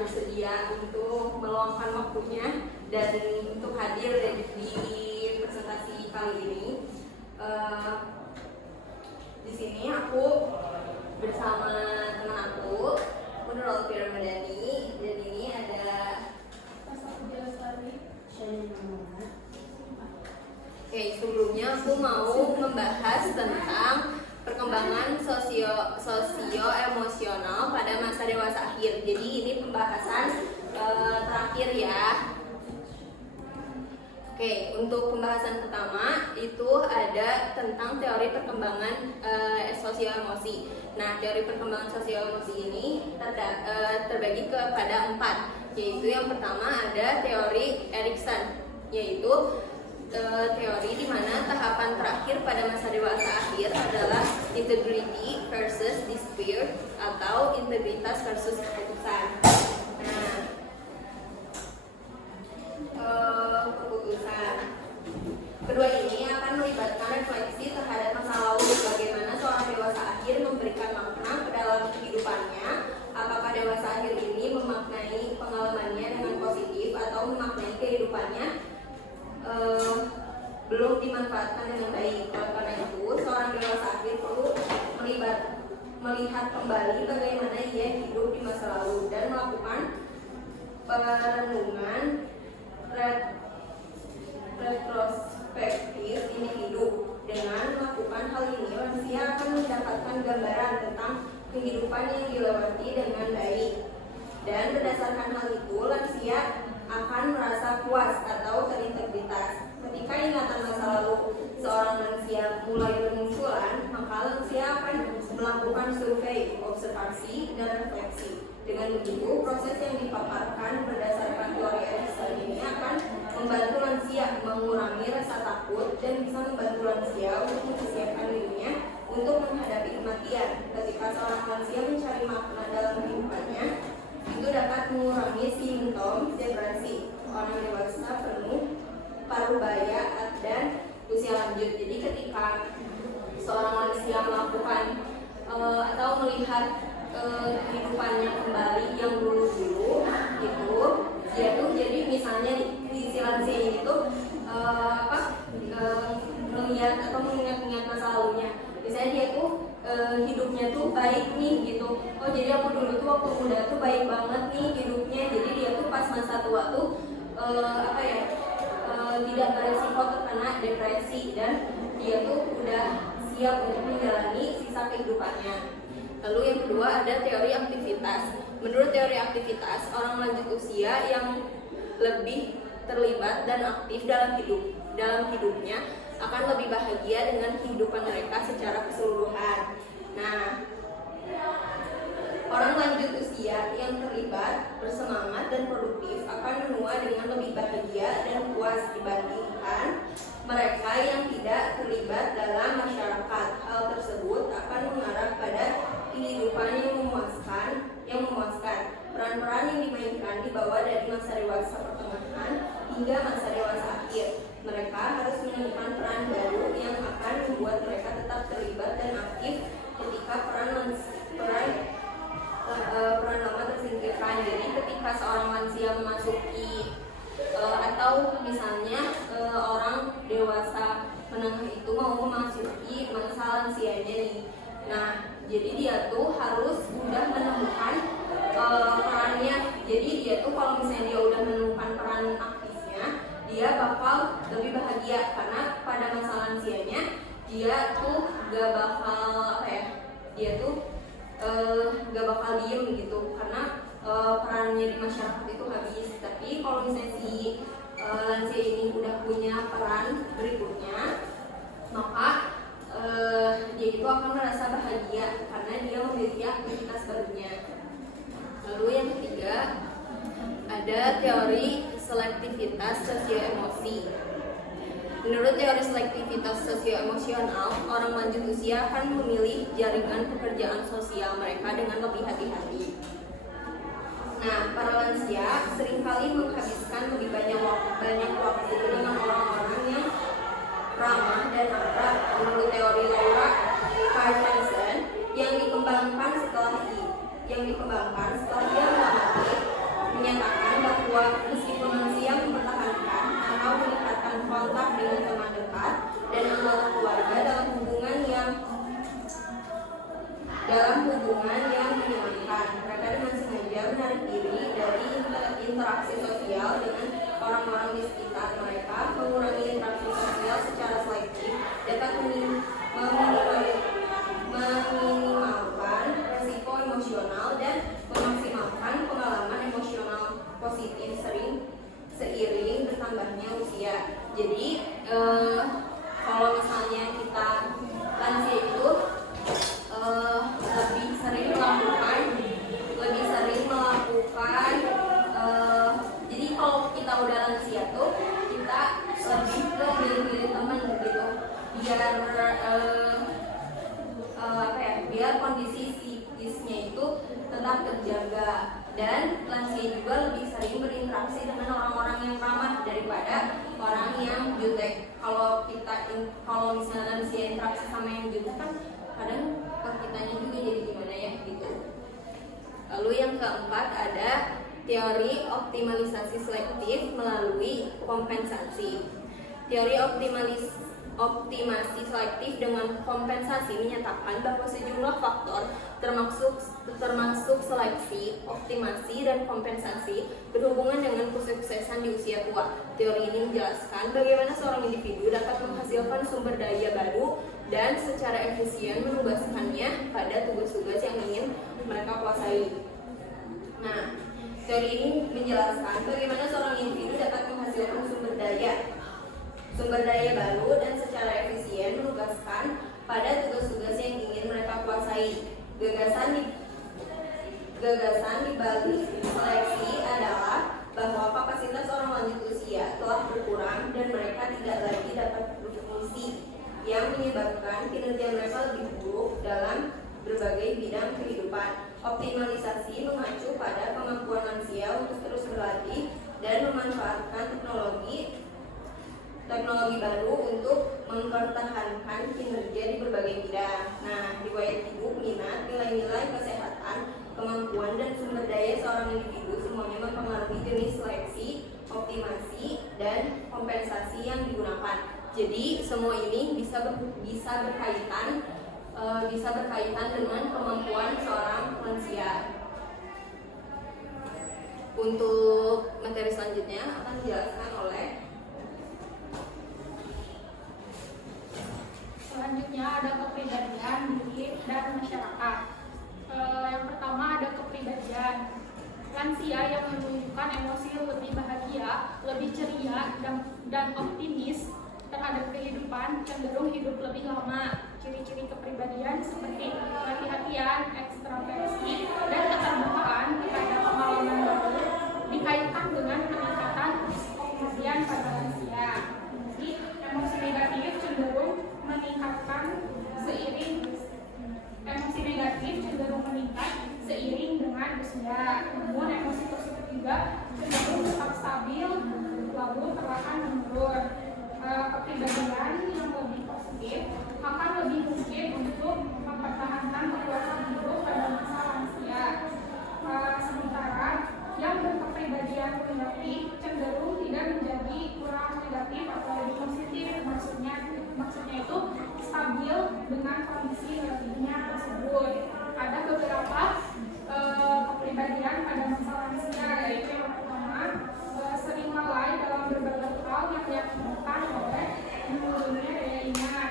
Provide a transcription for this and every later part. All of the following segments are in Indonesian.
bersedia untuk meluangkan waktunya dan untuk hadir di presentasi kali ini. Di sini aku bersama teman aku, Nurul Alfira Madani, dan ini ada Oke, sebelumnya aku mau membahas tentang perkembangan sosio-emosional pada masa dewasa akhir. Jadi ini pembahasan terakhir ya. Oke, untuk pembahasan pertama itu ada tentang teori perkembangan sosio-emosi. Nah, teori perkembangan sosio-emosi ini terbagi kepada 4, yaitu yang pertama ada teori Erikson, yaitu teori di mana tahapan terakhir pada masa dewasa akhir adalah integrity versus despair atau integritas versus keputusan. Nah, keputusan kedua ini akan melibatkan refleksi terhadap masa lalu, bagaimana seorang dewasa akhir memberikan makna ke dalam kehidupannya. Apakah dewasa akhir ini memaknai pengalamannya dengan positif atau memaknai kehidupannya belum dimanfaatkan dengan baik. Oleh karena itu, seorang dewasa akhir perlu melihat kembali bagaimana ia hidup di masa lalu dan melakukan perenungan retrospektif individu. Dengan melakukan hal ini, lansia akan mendapatkan gambaran tentang kehidupan yang dilewati dengan baik, dan berdasarkan hal itu, lansia akan merasa puas atau terintegritas. Ketika ingatan masa lalu seorang lansia mulai bermunculan, maka lansia akan melakukan survei, observasi, dan refleksi. Dengan begitu, proses yang dipaparkan berdasarkan teori Erikson ini akan membantu lansia mengurangi rasa takut dan bisa membantu lansia untuk mempersiapkan dirinya untuk menghadapi kematian. Ketika seorang lansia mencari makna dalam kehidupannya, itu dapat mengurangi simptom depresi, orang dewasa penuh parubaya dan usia lanjut. Jadi ketika seorang lansia melakukan atau melihat kehidupannya kembali yang dulu-dulu itu, dia tuh jadi misalnya di si lansia ini tuh melihat atau mengingat-ingat masa lalunya. Misalnya dia tuh hidupnya tuh baik nih gitu. Oh, jadi aku dulu tuh waktu muda tuh baik banget nih hidupnya. Jadi dia tuh pas masa tua tuh tidak beresiko terkena depresi, dan dia tuh udah siap untuk menjalani sisa kehidupannya. Lalu yang kedua ada teori aktivitas. Menurut teori aktivitas, orang lanjut usia yang lebih terlibat dan aktif dalam hidupnya akan lebih bahagia dengan kehidupan mereka secara keseluruhan. Nah, orang lanjut usia yang terlibat, bersemangat, dan produktif akan menua dengan lebih bahagia dan puas dibandingkan mereka yang tidak terlibat dalam masyarakat. Hal tersebut akan mengarah pada kehidupan yang memuaskan. Peran-peran yang dimainkan dibawa dari masa dewasa pertengahan hingga masa dewasa akhir. Mereka harus menemukan peran baru yang akan membuat mereka tetap terlibat dan aktif ketika peran lama tersingkirkan. Jadi ketika seorang lansia memasuki atau misalnya orang dewasa menengah itu mau memasuki masa lansianya nih. Nah, jadi dia tuh harus udah menemukan perannya. Jadi dia tuh kalau misalnya dia udah menemukan peran aktifnya, dia bakal lebih bahagia karena pada masa lansianya dia tuh gak bakal gak bakal diem gitu karena perannya di masyarakat itu habis. Tapi kalau misalnya si lansia ini udah punya peran berikutnya, maka dia itu akan merasa bahagia karena dia memiliki aktivitas barunya. Lalu yang ketiga ada teori selektivitas sosio-emosi. Menurut teori selektivitas sosio-emosional, orang lanjut usia akan memilih jaringan pekerjaan sosial mereka dengan lebih hati-hati. Nah, para lansia seringkali menghabiskan lebih banyak waktu dengan orang-orang yang ramah dan akrab. Menurut teori Laura Carstensen yang dikembangkan setelah ia mengamati bahwa meskipun manusia mempertahankan atau meningkatkan kontak dengan teman dekat dan anggota keluarga dalam hubungan yang menyenangkan, mereka dengan sengaja menarik diri dari interaksi sosial dengan orang-orang di sekitar mereka. Mengurangi interaksi sosial secara selektif dapat meminimalkan resiko emosional dan memaksimalkan pengalaman emosional positif seiring bertambahnya usia. Jadi kalau misalnya kita lansia itu lebih sering melakukan jadi kalau kita udah lansia tuh kita lebih ke pilih-pilih teman gitu biar kondisi psikisnya itu tetap terjaga, dan lansia juga lebih sering berinteraksi dengan orang-orang yang ramah daripada orang yang jutek. Kalau misalnya lansia interaksi sama yang jutek kan kadang kitanya juga jadi gimana ya gitu. Lalu yang keempat ada teori optimalisasi selektif melalui kompensasi. Teori optimasi selektif dengan kompensasi menyatakan bahwa sejumlah faktor termasuk seleksi, optimasi, dan kompensasi berhubungan dengan kesuksesan di usia tua. Teori ini menjelaskan bagaimana seorang individu dapat menghasilkan sumber daya baru dan secara efisien menugaskannya pada tugas-tugas yang ingin mereka kuasai. Nah, teori ini menjelaskan bagaimana seorang individu dapat menghasilkan sumber daya baru dan secara efisien menugaskan pada tugas-tugas yang ingin mereka kuasai. Gagasan di balik seleksi adalah bahwa kapasitas orang lanjut usia telah berkurang dan mereka tidak lagi dapat berfungsi, yang menyebabkan kinerja mereka lebih buruk dalam berbagai bidang kehidupan. Optimalisasi mengacu pada kemampuan lansia untuk terus berlatih dan memanfaatkan teknologi baru untuk mempertahankan kinerja di berbagai bidang. Nah, riwayat hidup, minat, nilai-nilai kesehatan, kemampuan, dan sumber daya seorang individu semuanya mempengaruhi jenis seleksi, optimasi, dan kompensasi yang digunakan. Jadi semua ini bisa berkaitan dengan kemampuan seorang lansia. Untuk materi selanjutnya akan dijelaskan oleh selanjutnya ada kepribadian, diri, dan masyarakat. Yang pertama ada kepribadian. Lansia yang menunjukkan emosi lebih bahagia, lebih ceria, dan optimis terhadap kehidupan, cenderung hidup lebih lama. Ciri-ciri kepribadian seperti hati-hatian, ekstraversi, dan keterbukaan terhadap pengalaman baru dikaitkan dengan peningkatan kepribadian pada lansia. Jadi, emosi negatif cenderung meningkat seiring dengan usia. Namun emosi tersebut juga cenderung tetap stabil lalu perlahan menurun. Kepribadian yang lebih positif akan lebih mungkin untuk mempertahankan kekuatan hidup pada masa lansia. Sementara yang berkepribadian negatif cenderung tidak menjadi kurang negatif atau lebih positif. Maksudnya itu stabil dengan kondisi lebihnya tersebut. Ada beberapa kepribadian pada masa lansia, yaitu yang pertama sering lalai dalam berbagai hal yang diakibatkan oleh menurunnya daya ingat.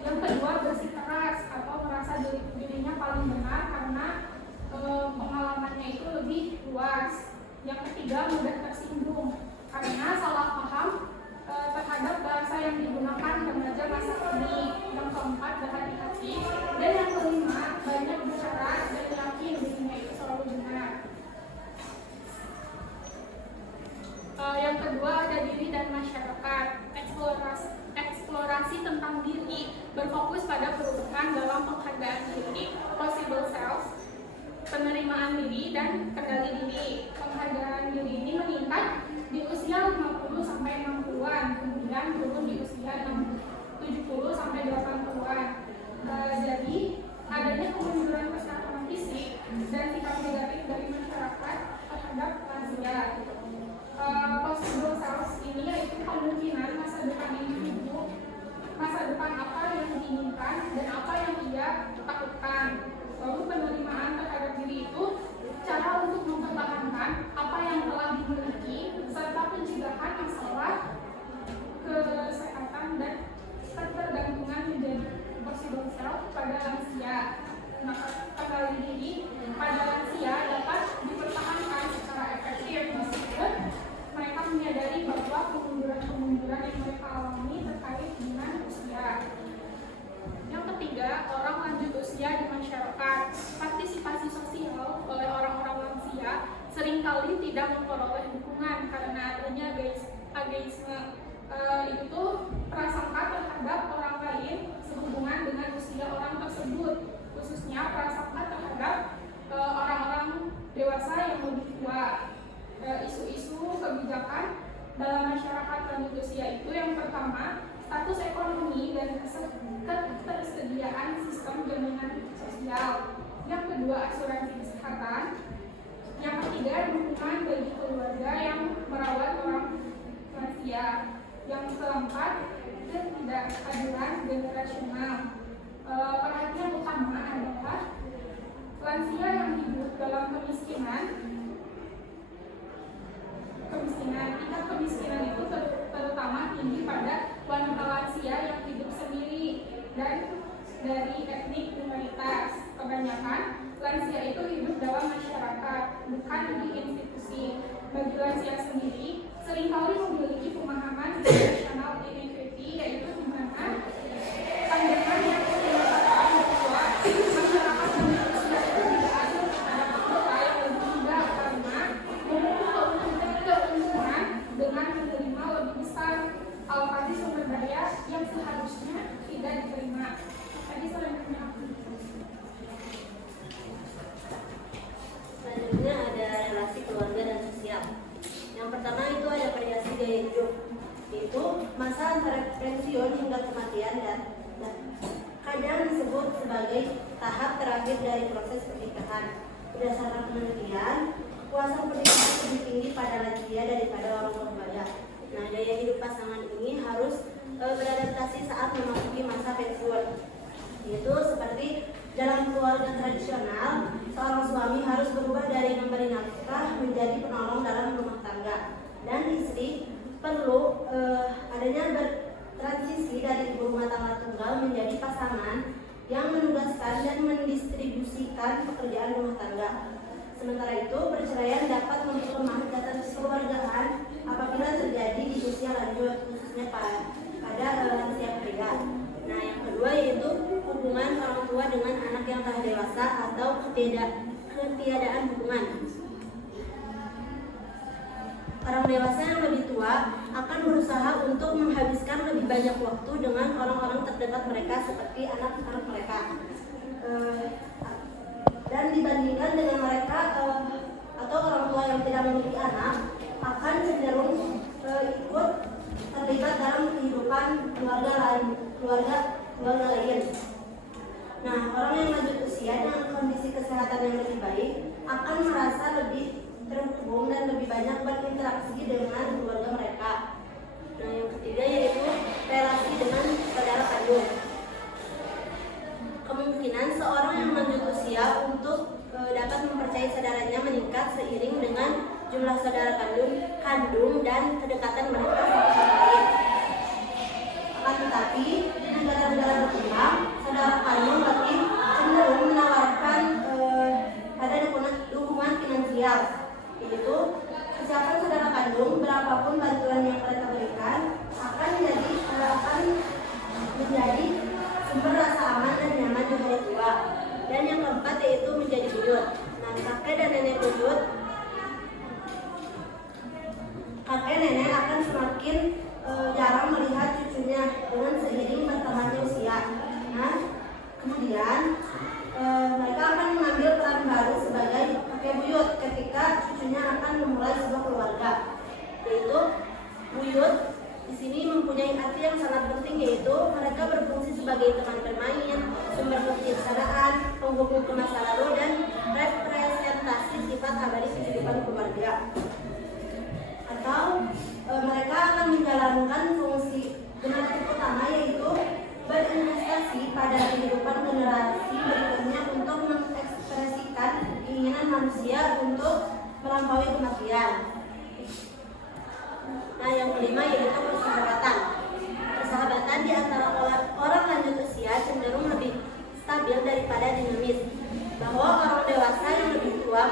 Yang kedua bersikeras atau merasa dirinya paling benar karena pengalamannya itu lebih luas. Yang ketiga mudah tersinggung karena salah paham terhadap bahasa yang digunakan remaja masa kini. Yang keempat berhati-hati, dan yang kelima banyak bicara dan yakin dirinya itu selalu benar. Yang kedua ada diri dan masyarakat. Eksplorasi tentang diri berfokus pada perubahan dalam penghargaan diri, possible self, penerimaan diri, dan kendali diri. Penghargaan diri ini meningkat di usia 50 sampai 60-an, kemudian turun di usia 70 sampai 80-an. Jadi adanya kemunduran kesehatan fisik dan sikap negatif dari masyarakat terhadap lansia. tidak memperoleh dukungan karena adanya ageisme. Itu tuh prasangka terhadap orang lain sehubungan dengan usia orang tersebut, khususnya prasangka terhadap orang-orang dewasa yang lebih tua. Isu-isu kebijakan dalam masyarakat lanjut usia itu yang pertama, status ekonomi dan ketersediaan sistem jaminan sosial. Yang kedua, asuransi kesehatan. Yang ketiga, dukungan bagi keluarga yang merawat orang lansia. Yang keempat, ketidakadilan generasional. Perhatian utama adalah lansia yang hidup dalam kemiskinan. Tingkat kemiskinan itu terutama tinggi pada wanita lansia yang hidup sendiri dan dari etnik minoritas. Kebanyakan lansia itu hidup dalam masyarakat, bukan di institusi. Bagi lansia sendiri, seringkali memiliki pemahaman generational inequity, yaitu di mana pandangan yang mengatakan bahwa masyarakat lanjut usia itu tidak adil terhadap anggota yang lebih muda karena memiliki keuntungan dengan menerima lebih besar alokasi sumber daya yang seharusnya tidak diterima. Tadi selanjutnya. Selanjutnya ada relasi keluarga dan sosial. Yang pertama itu ada variasi gaya hidup, yaitu masa antara pensiun hingga kematian dan kadang disebut sebagai tahap terakhir dari proses pernikahan. Berdasarkan penelitian, kepuasan pernikahan lebih tinggi pada lansia daripada orang remaja. Nah, gaya hidup pasangan ini harus beradaptasi saat memasuki masa pensiun. Yaitu seperti dalam keluarga tradisional, seorang suami harus berubah dari memberi nafkah menjadi penolong dalam rumah tangga, dan istri perlu adanya bertransisi dari ibu rumah tangga tunggal menjadi pasangan yang menugaskan dan mendistribusikan pekerjaan rumah tangga. Sementara itu, perceraian dapat memperlemah ikatan kekeluargaan apabila terjadi di usia lanjut, khususnya pada lansia pria. Nah, yang kedua yaitu hubungan orang tua dengan anak yang telah dewasa atau ketiadaan hubungan. Orang dewasa yang lebih tua akan berusaha untuk menghabiskan lebih banyak waktu dengan orang-orang terdekat mereka seperti anak-anak mereka. Dan dibandingkan dengan mereka atau orang tua yang tidak memiliki anak akan cenderung ikut terlibat dalam kehidupan keluarga lain. Nah, orang yang lanjut usia dengan kondisi kesehatan yang lebih baik akan merasa lebih terhubung dan lebih banyak berinteraksi dengan keluarga mereka. Nah, yang ketiga yaitu relasi dengan saudara kandung. Kemungkinan seorang yang lanjut usia untuk dapat mempercayai saudaranya meningkat seiring dengan jumlah saudara kandung dan kedekatan mereka satu sama lain. Akan tetapi, di negara-negara berkembang, saudara kandung lebih cenderung menawarkan pada dukungan finansial, yaitu kesiapan saudara kandung berapapun bantuan yang mereka berikan akan menjadi sumber rasa aman dan nyaman di hari tua. Dan yang keempat yaitu menjadi buyut. Nah, kakek dan nenek buyut, kakek nenek akan semakin jarang melihat cucunya dengan seiring bertambahnya usia. Nah, kemudian mereka akan mengambil peran baru sebagai kakek buyut ketika cucunya akan memulai sebuah keluarga. Yaitu buyut di sini mempunyai arti yang sangat penting, yaitu mereka berfungsi sebagai teman bermain, sumber kebijaksanaan, penghubung ke masa lalu, dan representasi sifat abadi kehidupan keluarga. Atau mereka akan menjalankan fungsi generasi utama, yaitu berinvestasi pada kehidupan generasi berikutnya untuk mengekspresikan keinginan manusia untuk melampaui kematian. Nah, yang kelima yaitu persahabatan. Persahabatan di antara orang lanjut usia cenderung lebih stabil daripada dinamis. Bahwa orang dewasa yang lebih tua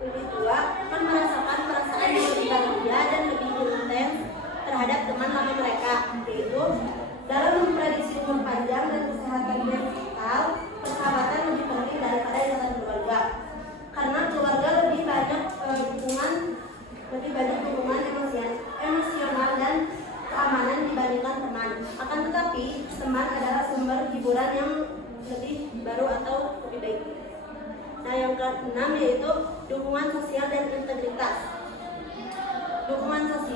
akan merasakan perasaan yang lebih bahagia dan lebih intens terhadap teman lama mereka. Yaitu dalam memprediksi umur panjang dan kesehatan mental, persahabatan lebih penting daripada ikatan keluarga. Karena keluarga lebih banyak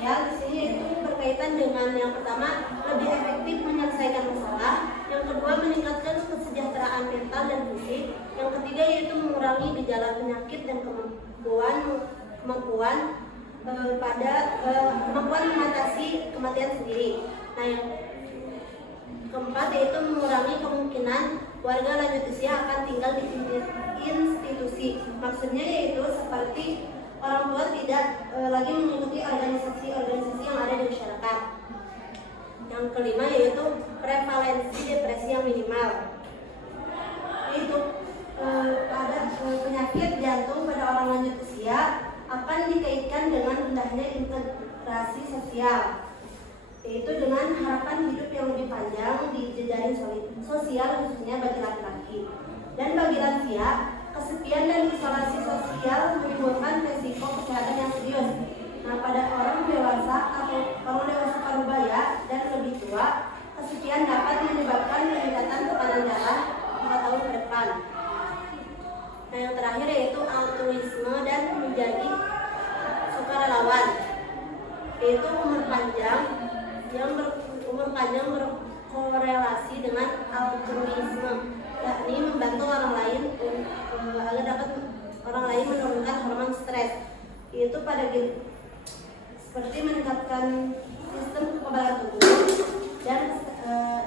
sosial di sini itu berkaitan dengan yang pertama lebih efektif menyelesaikan masalah, yang kedua meningkatkan kesejahteraan mental dan fisik, yang ketiga yaitu mengurangi gejala penyakit dan kemampuan mengatasi kematian sendiri. Nah, yang keempat yaitu mengurangi kemungkinan warga lanjut usia akan tinggal di institusi. Maksudnya yaitu seperti orang tua tidak lagi mengikuti organisasi-organisasi yang ada di masyarakat. Yang kelima yaitu prevalensi depresi yang minimal, yaitu pada penyakit jantung pada orang lanjut usia akan dikaitkan dengan rendahnya integrasi sosial, yaitu dengan harapan hidup yang lebih panjang di jejaring sosial khususnya bagi laki-laki. Dan bagi lansia, kesepian dan isolasi sosial menimbulkan resiko kesehatan yang serius. Nah, pada orang dewasa atau orang dewasa parubaya dan lebih tua, kesepian dapat menyebabkan peningkatan tekanan darah 4 tahun ke depan. Nah, yang terakhir yaitu altruisme dan menjadi sukarelawan, yaitu umur panjang berkorelasi dengan altruisme, yakni membantu orang lain agar dapat orang lain menurunkan hormon stres, yaitu pada seperti meningkatkan sistem kekebalan tubuh dan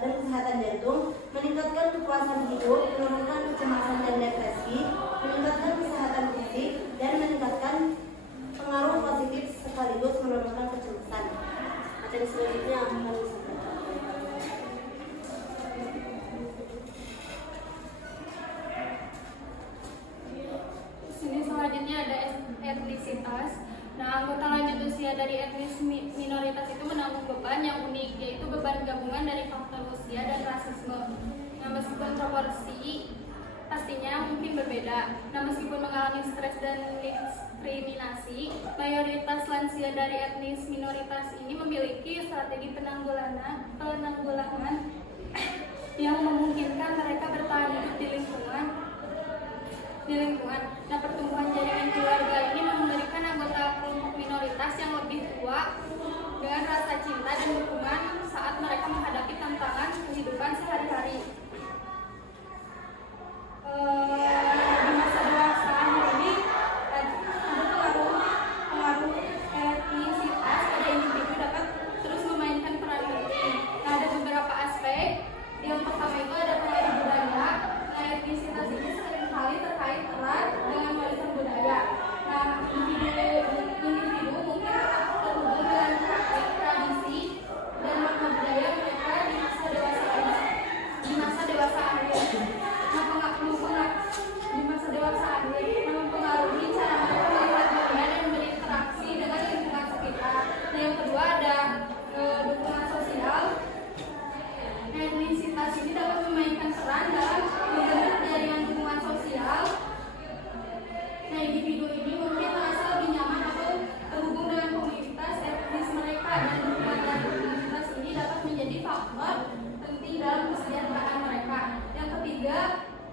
kesehatan jantung, meningkatkan kepuasan hidup, menurunkan kecemasan dan depresi, meningkatkan kesehatan fisik, dan meningkatkan pengaruh positif sekaligus menurunkan kecemasan. Materi selanjutnya akan disampaikan. Sini selanjutnya ada etnisitas. Nah, anggota lanjut usia dari etnis minoritas itu menanggung beban yang unik, yaitu beban gabungan dari faktor usia dan rasisme. Nah, meskipun proporsi pastinya mungkin berbeda. Nah, meskipun mengalami stres dan diskriminasi, mayoritas lansia dari etnis minoritas ini memiliki strategi penanggulangan yang memungkinkan mereka bertahan hidup di lingkungan. Nah, pertumbuhan jaringan keluarga ini memberikan anggota kelompok minoritas yang lebih tua dengan rasa cinta dan dukungan saat mereka menghadapi tantangan kehidupan sehari-hari. Di masa dewasa ini ada pengaruh etnisitas pada individu dapat terus memainkan peran penting. Nah, ada beberapa aspek. Yang pertama itu ada pengaruh budaya. Nah, etnisitas ini seringkali terkait erat dengan warisan budaya. Nah, individu mungkin terhubung dengan praktik, tradisi, dan makna budaya mereka di masa dewasa akhir. Di masa dewasa akhir mempengaruhi cara mereka melihat dunia dan berinteraksi dengan lingkungan sekitar. Nah, yang kedua ada dukungan sosial. Etnisitas ini dapat memainkan peran dalam membentuk jaringan dukungan sosial. Nah, individu ini mungkin merasa lebih nyaman atau terhubung dengan komunitas etnis mereka, dan dukungan dari komunitas ini dapat menjadi faktor penting dalam kesejahteraan mereka. Yang ketiga,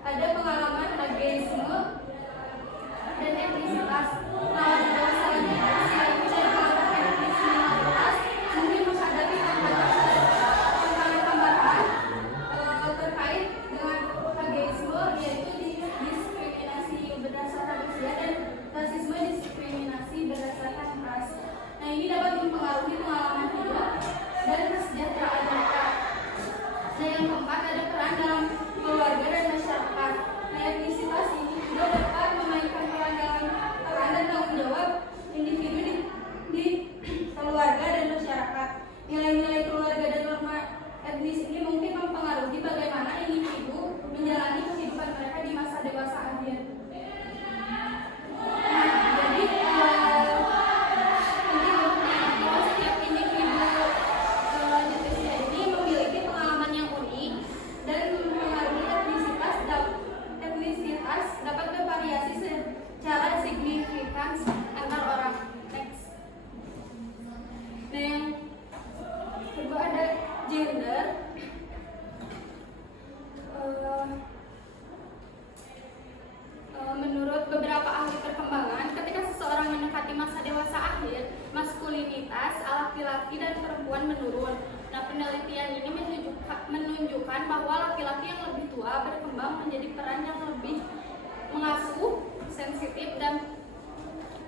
ada pengalaman ageisme dan etnisitas. Nah, di dewasa lanjut usia ini dan kelompok etnis minoritas mungkin menghadapi tantangan tambahan terkait dengan ageisme, yaitu diskriminasi berdasarkan usia, dan rasisme diskriminasi berdasarkan ras. Nah, ini dapat mempengaruhi pengalaman hidup dan kesejahteraan mereka. Nah, yang keempat ada peran dalam keluarga dan masyarakat. Nah, etnisitas ini juga dapat memainkan peran dan tanggung jawab individu di keluarga dan masyarakat. Nilai-nilai keluarga dan norma etnis ini mungkin mempengaruhi bagaimana individu menjalani kehidupan mereka di masa dewasa akhir. Jadi penting untuk diingat bahwa setiap individu lanjut usia ini memiliki pengalaman yang unik dan mempengaruhi etnisitas dapat bervariasi secara signifikan antar orang. Next. Nah, yang kedua ada gender. Menurut beberapa ahli perkembangan, ketika seseorang mendekati masa dewasa akhir, maskulinitas, laki-laki dan perempuan menurun. Nah, penelitian ini menunjukkan bahwa laki-laki yang lebih tua berkembang menjadi peran yang lebih mengasuh, sensitif, dan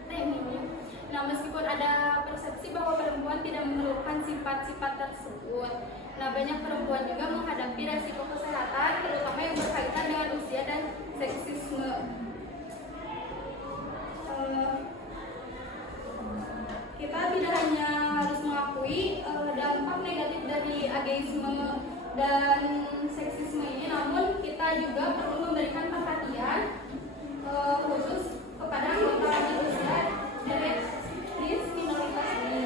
feminim. Nah, meskipun ada persepsi bahwa perempuan tidak memerlukan sifat-sifat tersebut, nah banyak perempuan juga menghadapi resiko kesehatan, terutama yang berkaitan dengan usia dan seksisme. Kita tidak hanya harus mengakui dampak negatif dari ageisme dan seksisme ini, namun kita juga perlu memberikan perhatian khusus kepada anggota manusia dari etnis minoritas ini.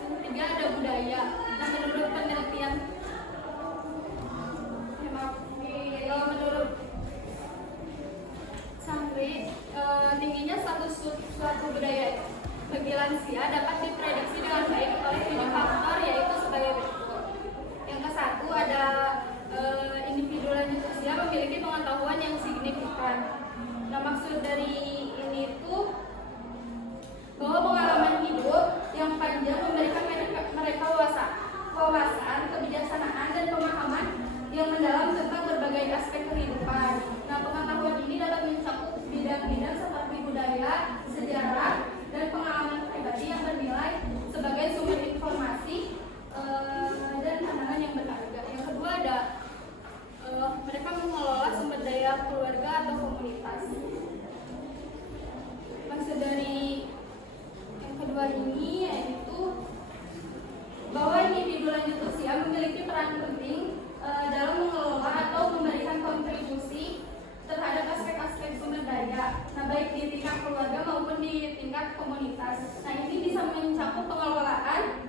Yang ketiga ada budaya. Nah, menurut penelitian, menurut Sangri, tingginya status suatu budaya bagi lansia dapat diprediksi dengan baik oleh 7 faktor, yaitu sebagai berikut. Yang ke-1 ada individu lanjut usia memiliki pengetahuan yang signifikan. Nah, maksud dari ini itu bahwa pengalaman hidup yang panjang memberikan mereka wawasan, kebijaksanaan, dan pemahaman yang mendalam tentang berbagai aspek kehidupan. Nah, pengetahuan ini dapat mencakup bidang-bidang seperti budaya, sejarah, dan pengalaman pribadi yang bernilai sebagai sumber informasi dan pandangan yang berharga. Yang kedua ada mereka mengelola sumber daya keluarga atau komunitas. Maksud dari yang kedua ini yaitu bahwa individu lanjut usia memiliki peran penting dalam mengelola atau memberikan kontribusi terhadap aspek-aspek sumber daya, nah baik di tingkat keluarga maupun di tingkat komunitas. Nah, ini bisa mencakup pengelolaan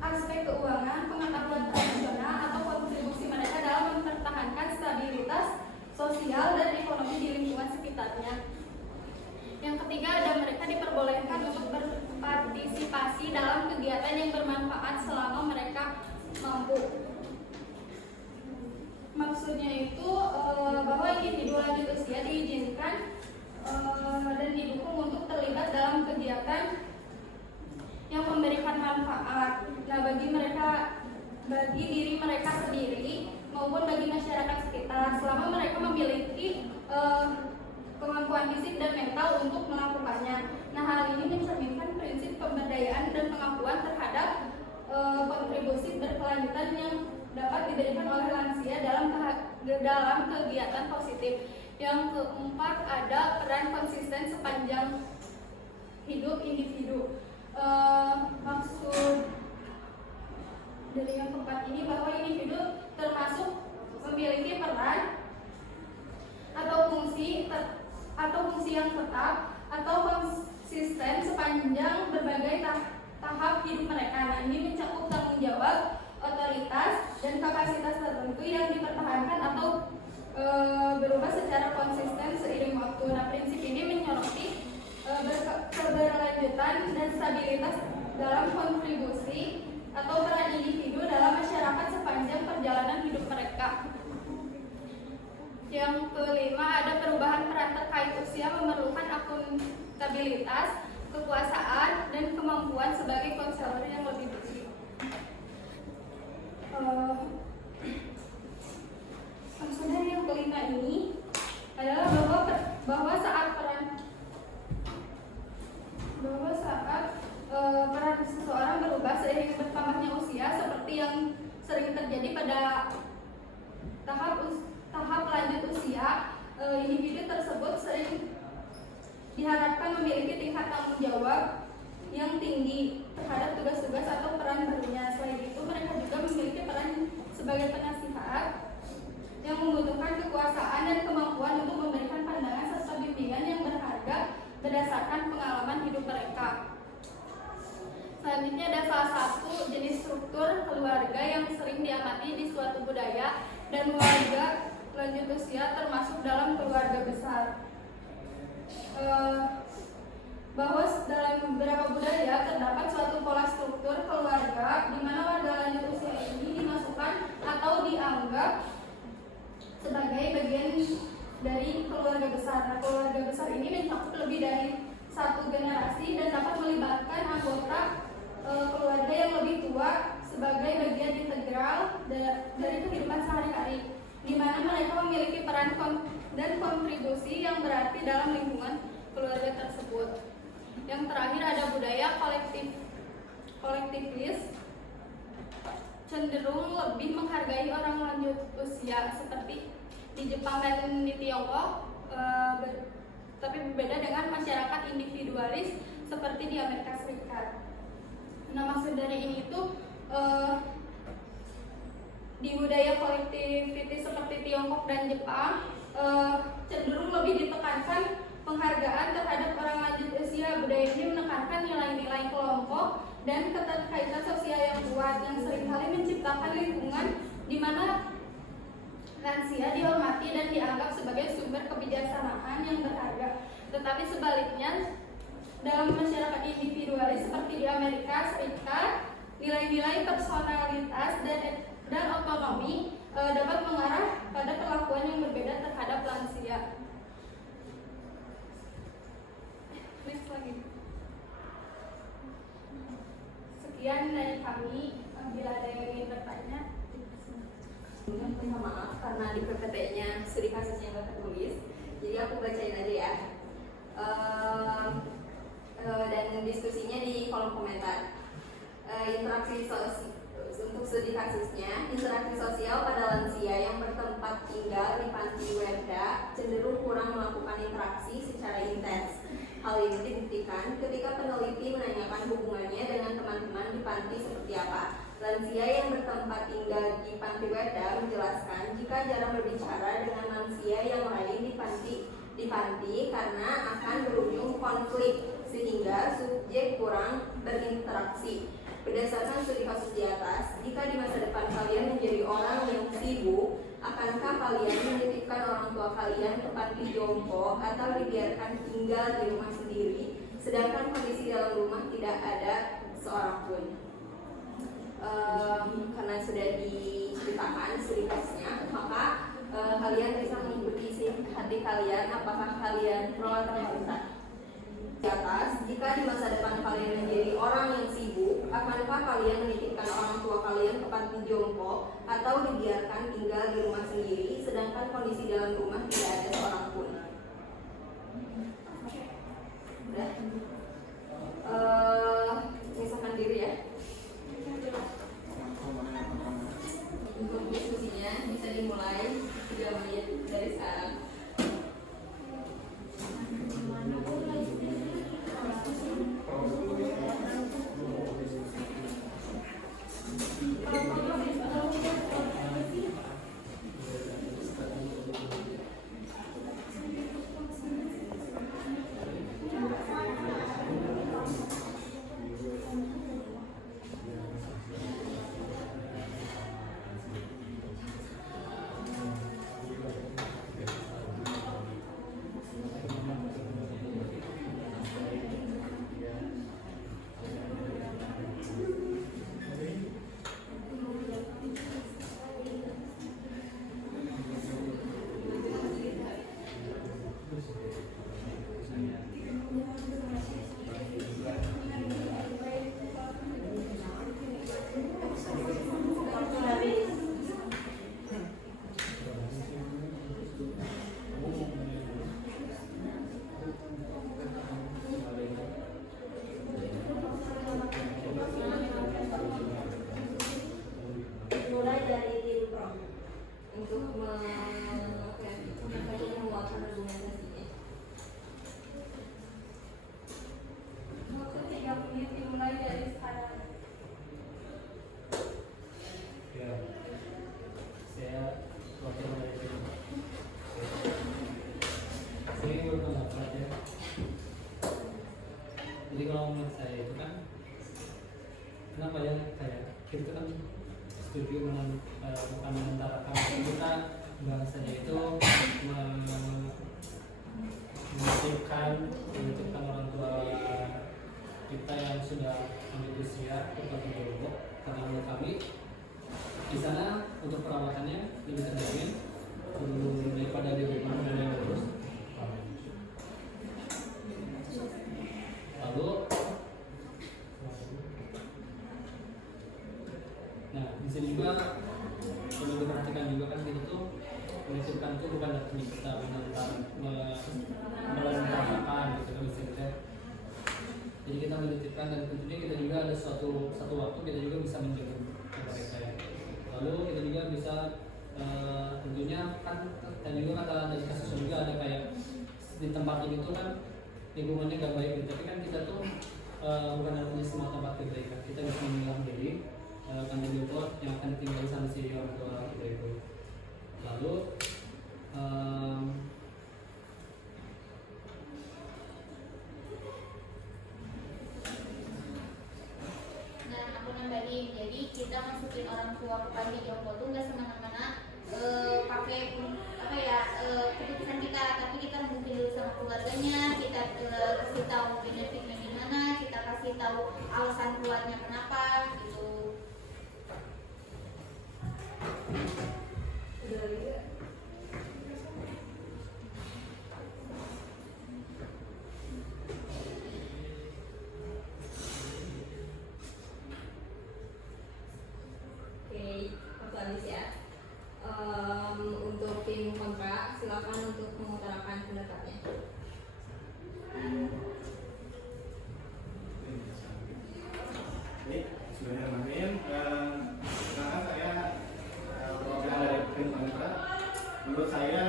aspek keuangan, pengetahuan tradisional, atau kontribusi mereka dalam mempertahankan stabilitas sosial dan ekonomi di lingkungan sekitarnya. Yang ketiga ada mereka diperbolehkan untuk berpartisipasi dalam kegiatan yang bermanfaat selama mereka mampu. Maksudnya itu bahwa individu lanjut usia diizinkan dan didukung untuk terlibat dalam kegiatan yang memberikan manfaat. Nah, bagi diri mereka sendiri maupun bagi masyarakat sekitar, selama mereka memiliki kemampuan fisik dan mental untuk melakukannya. Nah, hal ini mencerminkan prinsip pemberdayaan dan pengakuan terhadap kontribusi berkelanjutan yang dapat diberikan oleh lansia dalam kegiatan positif. Yang keempat ada peran konsisten sepanjang hidup individu. Maksud dari yang keempat ini bahwa individu termasuk memiliki peran atau fungsi yang tetap atau konsisten sepanjang berbagai tahap hidup mereka. Nah, ini mencakup tanggung jawab, otoritas, dan kapasitas tertentu yang dipertahankan atau berubah secara konsisten seiring waktu. Nah, prinsip ini menyoroti keberlanjutan dan stabilitas dalam kontribusi atau peran individu dalam masyarakat sepanjang perjalanan hidup mereka. Yang kelima ada perubahan peran terkait usia memerlukan akuntabilitas, kekuasaan, dan kemampuan sebagai konselor yang lebih baik. Maksudnya yang kelima ini adalah bahwa saat peran seseorang berubah seiring bertambahnya usia, seperti yang sering terjadi pada tahap lanjut usia, individu tersebut sering diharapkan memiliki tingkat tanggung jawab yang tinggi terhadap tugas-tugas atau peran barunya. Selain itu, mereka juga memiliki peran sebagai penasihat yang membutuhkan kekuasaan dan kemampuan untuk memberikan pandangan serta bimbingan yang berharga berdasarkan pengalaman hidup mereka. Selanjutnya ada salah satu jenis struktur keluarga yang sering diamati di suatu budaya dan warga lanjut usia, termasuk dalam keluarga besar. Bahwa dalam beberapa budaya terdapat suatu pola struktur keluarga di mana warga lanjut usia ini dimasukkan atau dianggap sebagai bagian dari keluarga besar. Nah, keluarga besar ini mencakup lebih dari satu generasi dan dapat melibatkan anggota keluarga yang lebih tua sebagai bagian integral dari kehidupan sehari-hari, di mana mereka memiliki peran dan kontribusi yang berarti dalam lingkungan keluarga tersebut. Yang terakhir ada budaya kolektivis, cenderung lebih menghargai orang lanjut usia seperti di Jepang dan di Tiongkok, tapi berbeda dengan masyarakat individualis seperti di Amerika Serikat. Nah, maksud dari ini itu di budaya kolektivitas seperti Tiongkok dan Jepang cenderung lebih ditekankan penghargaan terhadap orang lanjut usia. Budaya ini menekankan nilai-nilai kelompok dan keterkaitan sosial yang kuat yang seringkali menciptakan lingkungan di mana lansia dihormati dan dianggap sebagai sumber kebijaksanaan yang berharga. Tetapi sebaliknya, dalam masyarakat individualis seperti di Amerika Serikat, nilai-nilai personalitas dan otonomi dapat mengarah pada perlakuan yang berbeda terhadap lansia. Next lagi. Sekian dari kami. Bila ada yang ingin bertanya, minta maaf karena di PPT-nya studi kasusnya nggak tertulis, jadi aku bacain aja ya. Dan diskusinya di kolom komentar. Untuk studi kasusnya, interaksi sosial pada lansia yang bertempat tinggal di panti werda cenderung kurang melakukan interaksi secara intens. Hal ini dibuktikan ketika peneliti menanyakan hubungannya dengan teman-teman di panti seperti apa. Lansia yang bertempat tinggal di panti werda menjelaskan jika jarang berbicara dengan lansia yang lain di panti karena akan berujung konflik sehingga subjek kurang berinteraksi. Berdasarkan studi kasus di atas, jika di masa depan kalian menjadi orang yang sibuk, akankah kalian menitipkan orang tua kalian ke panti jompo atau dibiarkan tinggal di rumah sendiri, sedangkan kondisi dalam rumah tidak ada seorang pun? Karena sudah diceritakan studi kasusnya, maka kalian bisa mengikuti hati kalian apakah kalian pro atau kontra. Di atas, jika di masa depan kalian menjadi orang yang sibuk, akankah kalian menitipkan orang tua kalian ke panti jompo atau dibiarkan tinggal di rumah sendiri, sedangkan kondisi dalam rumah tidak ada seorang pun? Udah? Misalkan diri ya. Untuk diskusinya bisa dimulai 3 menit dari sekarang. Jadi kalau menurut saya itu kan, kenapa ya kayak kita kan setuju bukan mengutarakan, kita bahasanya itu menitipkan orang tua kita yang sudah lanjut usia ke panti jompo, karena menurut kami di sana untuk perawatannya lebih terjamin daripada di rumah dan yang bisa melentangkan gitu kan misalnya. Jadi kita menitipkan dan tentunya kita juga ada satu waktu kita juga bisa menjaga mereka ya. Lalu kita juga bisa tentunya kan dan juga kata dari kasus juga ada kayak di tempat ini tuh kan lingkungannya gak baik gitu. Tapi kan kita tuh bukan artinya semua tempat kebaikan. Kita bisa memilah diri kantor itu yang akan ditinggali sama si orang tua kita itu. Lalu Nah, aku nambahin, jadi kita masukin orang tua ke panti jompo tuh nggak semena-mena pakai apa ya keputusan kita, tapi kita mungkin dulu sama keluarganya, kita kasih tahu benefitnya gimana, kita kasih tahu alasan keluarnya kenapa gitu. Oke, aku habis ya. Untuk tim kontra, silakan untuk mengutarakan pendapatnya. Bismillahirrahmanirrahim. Sekarang saya perwakilan dari tim kontra. Menurut saya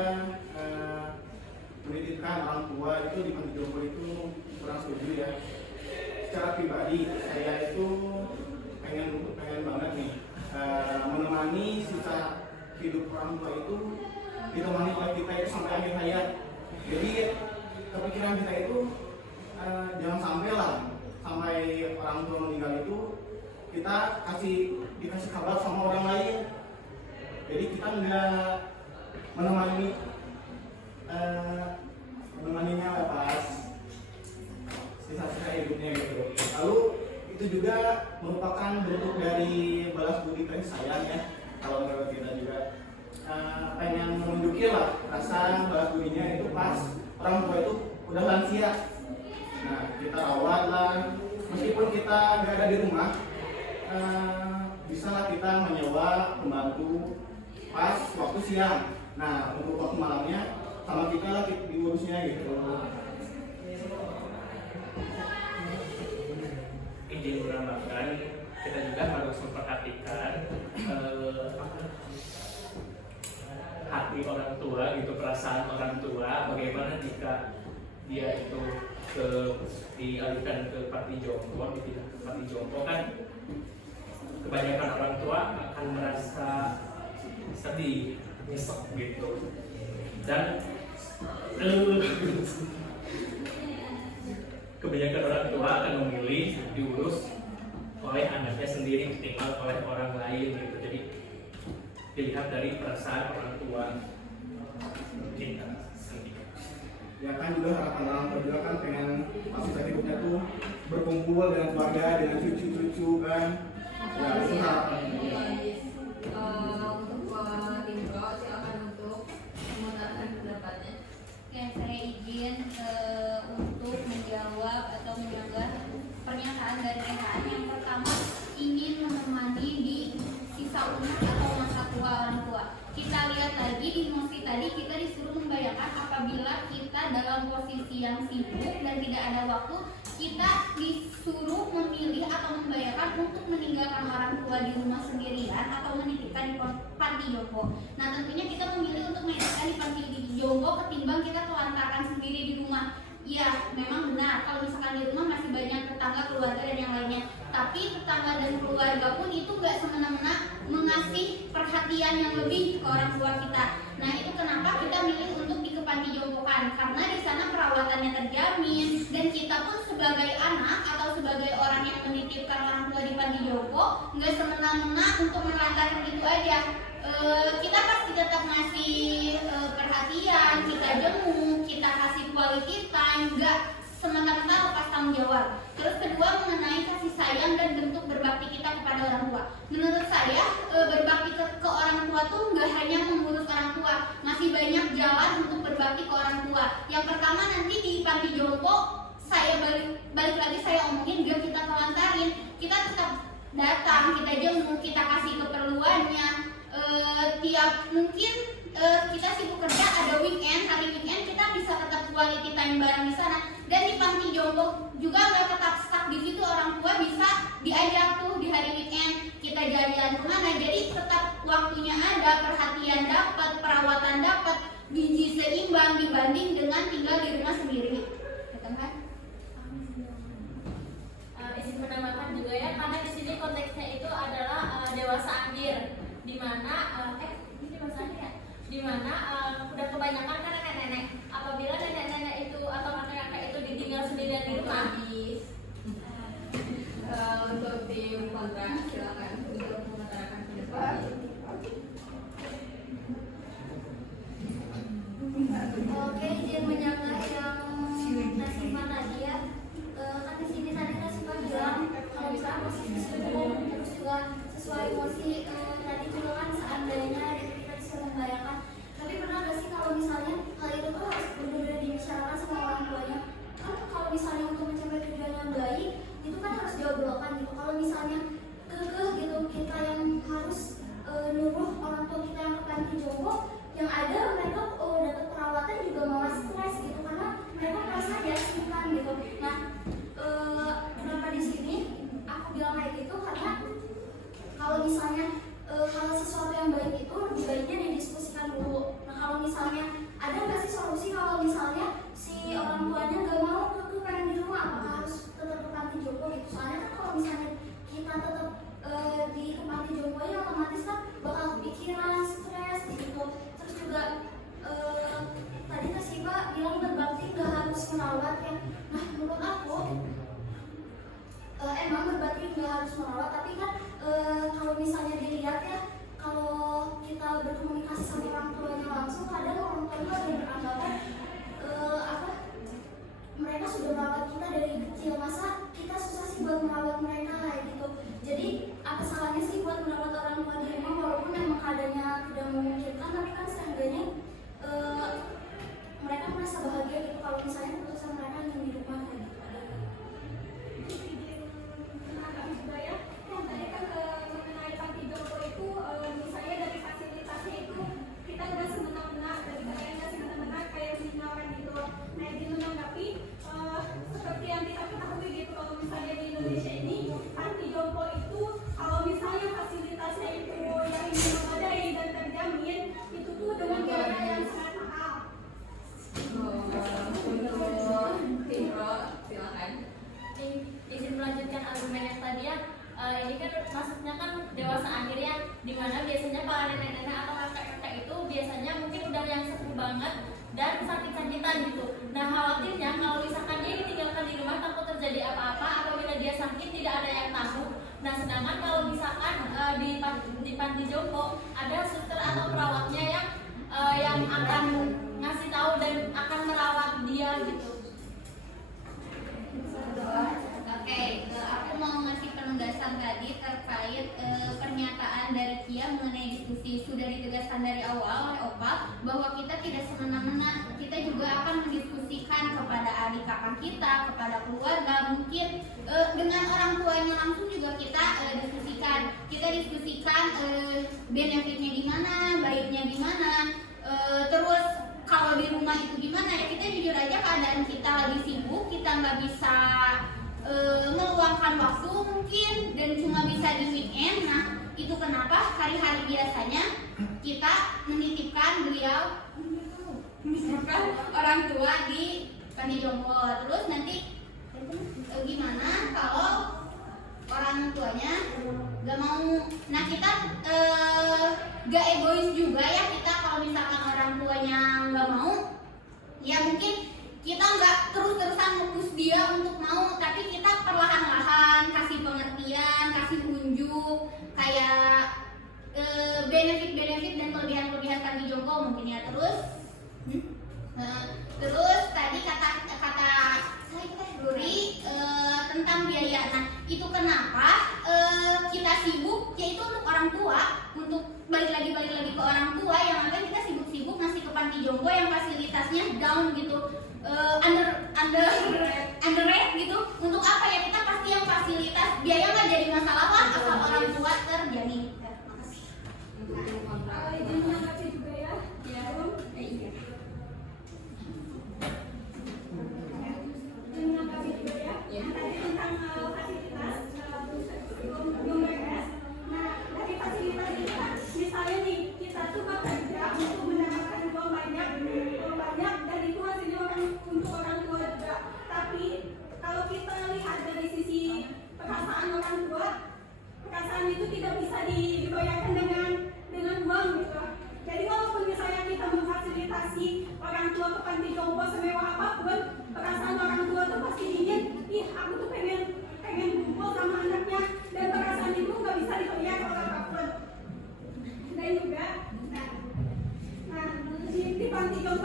pendidikan orang tua itu di panti jompo itu kurang setuju ya. Secara pribadi saya itu pengen banget nih menemani sisa hidup orang tua itu ditemani oleh kita itu sampai akhir hayat. Jadi kepikiran kita itu jangan sampai lah sampai orang tua meninggal itu kita dikasih kabar sama orang lain. Jadi kita nggak menemaninya pas sisa-sisa hidupnya gitu. Lalu itu juga merupakan bentuk dari balas budi kasih sayang ya. Kalau menurut kita juga pengen menunjukin lah rasa balas budinya itu pas orang tua itu udah lansia. Nah kita rawat lah, meskipun kita nggak ada di rumah, bisa lah kita menyewa pembantu pas waktu siang. Nah untuk waktu malamnya sama kita lah diurusnya gitu. Izin menambahkan, kita juga harus memperhatikan hati orang tua gitu, perasaan orang tua. Bagaimana jika dia itu dialihkan ke panti jompo, dipindah ke panti jompo, kan kebanyakan orang tua akan merasa sedih, nyesek gitu, dan kebanyakan orang tua akan memilih diurus oleh anaknya sendiri ketimbang oleh orang lain gitu. Jadi dilihat dari perasaan orang tua kita sendiri. Ya kan juga harapan orang tua juga kan pengen masa hidupnya tuh berkumpul dengan keluarga, dengan cucu-cucu kan. Ya itu harapan. Untuk tim pro, silakan untuk mengutarakan pendapatnya. Oke, saya izin untuk menjawab atau menyanggah pernyataan dari rekan. Yang pertama, ingin menemani di sisa umur atau masa tua orang tua. Kita lihat lagi di nosi tadi, kita disuruh membayangkan apabila kita dalam posisi yang sibuk dan tidak ada waktu, kita disuruh memilih atau membayangkan untuk meninggalkan orang tua di rumah sendirian atau menitipkan di panti jompo. Nah tentunya kita memilih untuk menitipkan di panti jompo ketimbang kita telantarkan sendiri di rumah. Ya memang benar, kalau misalkan di rumah masih banyak tetangga, keluarga dan yang lainnya. Tapi tetangga dan keluarga pun itu gak semena-mena mengasih perhatian yang lebih ke orang tua kita. Nah itu kenapa kita milih untuk di panti jompokan, karena di sana perawatannya terjamin dan kita pun sebagai anak atau sebagai orang yang menitipkan orang tua di panti jompo nggak semena-mena untuk menelantarkan gitu aja. Kita pasti tetap ngasih perhatian, kita jenguk, kita kasih quality time, nggak semata-mata lepas tanggung jawab. Terus kedua, mengenai kasih sayang dan bentuk berbakti kita kepada orang tua. Menurut saya berbakti ke orang tua tuh nggak hanya mengurus orang tua, masih banyak jalan untuk berbakti ke orang tua. Yang pertama nanti di panti jompo, saya balik lagi saya omongin, gak kita telantarin, kita tetap datang, kita jenguk, kita kasih keperluannya. Tiap mungkin kita sibuk kerja, ada weekend, hari weekend kita bisa tetap quality time bareng di sana. Dan di panti jompo juga nggak tetap stuck di situ, orang tua bisa diajak tuh di hari weekend kita jalan-jalan kemana. Jadi tetap waktunya ada, perhatian dapat, perawatan dapat, gizi seimbang dibanding dengan tinggal di rumah sendiri. Betul kan? Izin menambahkan juga ya, karena di sini konteksnya itu adalah dewasa akhir, di mana ini dewasa akhir ya, di mana udah kebanyakan kan nenek-nenek. Apabila nenek-nenek itu atau kakek-kakek itu ditinggal sendirian di rumah, Untuk tim kontra silakan untuk mengutarakan pendapat. Oke, izin menyanggah yang Nasifah tadi ya. Kan di sini tadi Nasifah bilang kalau misalnya posisi subuh terus juga sesuai emosi tadi juga kan seandainya kita bisa membayangkan. Tapi pernah nggak sih kalau misalnya hal itu tuh harus benar-benar dibicarakan sama orang tuanya? Kan kalau misalnya untuk mencapai tujuan yang baik itu kan harus diobrolkan gitu. Kalau misalnya kekeh gitu kita yang harus nuruh orang tua kita yang ke panti jompo, yang ada mereka dapat perawatan juga malah stres gitu karena mereka merasa diasingkan gitu. Nah, kenapa di sini aku bilang kayak gitu karena kalau misalnya hal sesuatu yang baik itu lebih baiknya didiskusikan dulu. Nah, kalau misalnya ada nggak sih solusi kalau misalnya si orang tuanya nggak mau tuh pengen di rumah, apakah harus tetap ke panti jompo gitu? Soalnya kan kalau misalnya kita tetap di panti jompo ya otomatis kan bakal kepikiran, stres gitu. Terus juga tadi Kak Siva bilang berbakti nggak harus merawat ya. Nah, menurut aku emang berbakti nggak harus merawat, tapi kan kalau misalnya dilihat ya, kalau kita berkomunikasi sama orang tuanya langsung, kadang orang tuanya ada beranggapan mereka sudah merawat kita dari kecil, masa kita susah sih buat merawat mereka kayak gitu. Jadi apa salahnya sih buat merawat orang tua di rumah walaupun memang keadaannya tidak memungkinkan, tapi kan seenggaknya mereka merasa bahagia gitu kalau misalnya keputusan mereka yang di rumah kayak gitu. Juga ya, tadi kan mengenai panti jompo itu misalnya dari fasilitasnya itu kita udah semena-mena, dari kayaknya semena-mena kayak sinyalkan gitu. Nah, itu menanggapi seperti yang kita ketahui gitu, kalau misalnya di Indonesia ini panti jompo itu kalau misalnya fasilitasnya itu yang memadai dan terjamin itu tuh dengan biaya yang sangat mahal. Untuk tim pro silakan. izin melanjutkan argumen yang tadi ya. Ini kan maksudnya kan dewasa akhir ya, dimana biasanya para nenek-nenek atau kakek-kakek itu biasanya mungkin udah yang sepuh banget dan sakit-sakitan gitu. Nah, khawatirnya kalau misalkan dia ditinggalkan di rumah takut terjadi apa-apa, apabila dia sakit tidak ada yang tahu. Nah, sedangkan kalau misalkan di panti jompo ada suster atau perawatnya yang akan ngasih tahu dan akan merawat dia gitu. Oke, aku mau ngasih penegasan tadi terkait pernyataan dari Kia mengenai diskusi. Sudah ditegaskan dari awal oleh Opa bahwa kita tidak semena-mena, kita juga akan mendiskusikan kepada adik kakak kita, kepada keluarga, mungkin dengan orang tuanya langsung juga kita diskusikan. Kita diskusikan benefitnya di mana, baiknya di mana, terus kalau di rumah itu gimana ya. Kita jujur aja keadaan kita lagi sibuk, kita nggak bisa meluangkan waktu mungkin dan cuma bisa di weekend. Nah, itu kenapa hari-hari biasanya kita menitipkan orang tua di panti jompo. Terus nanti gimana kalau orang tuanya gak mau? Nah, kita gak egois juga ya, kita kalau misalkan orang tuanya gak mau, ya mungkin kita nggak terus-terusan nge-push dia untuk mau, tapi kita perlahan-lahan kasih pengertian, kasih unjuk kayak benefit-benefit dan kelebihan-kelebihan panti jompo mungkin ya. Terus tadi kata Ruri tentang biaya. Nah, itu kenapa kita sibuk yaitu untuk orang tua, untuk balik lagi ke orang tua yang makanya kita sibuk-sibuk ngasih ke panti jompo yang fasilitasnya down gitu. Underrate gitu. Untuk apa ya, kita pasti yang fasilitas biaya nggak jadi masalah lah asal orang tua terjamin. Izin menanggapi juga ya.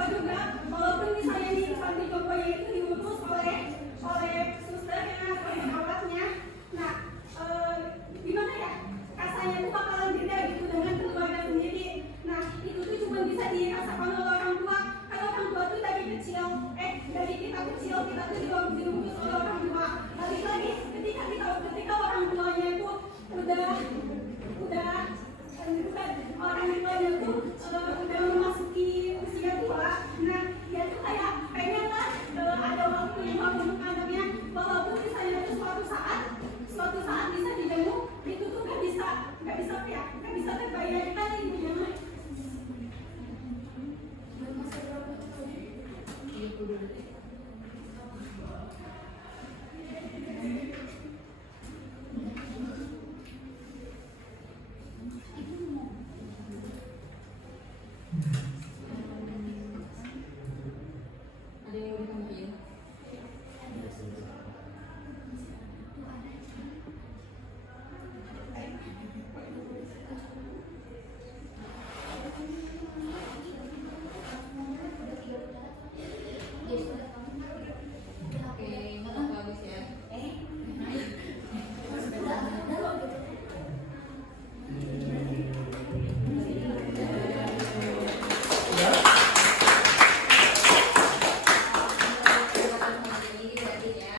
tua juga, walaupun misalnya di panti jomponya itu diurus oleh suster yang perawatnya. Nah, gimana ya? Rasanya tuh bakalan beda gitu dengan keluarga sendiri. Nah, itu tuh cuma bisa dirasakan oleh orang tua. Kalau orang tua tuh dari kecil, dari kita kecil kita tuh diurus oleh orang tua. Balik lagi ketika orang tuanya itu udah orang tuanya tuh udah memasuki usia tua. Nah, dia tuh kayak pengen lah ada waktu yang bagus untuk anaknya, walaupun misalnya tuh suatu saat bisa dijenguk, itu tuh nggak bisa terbayarkan ibunya mah.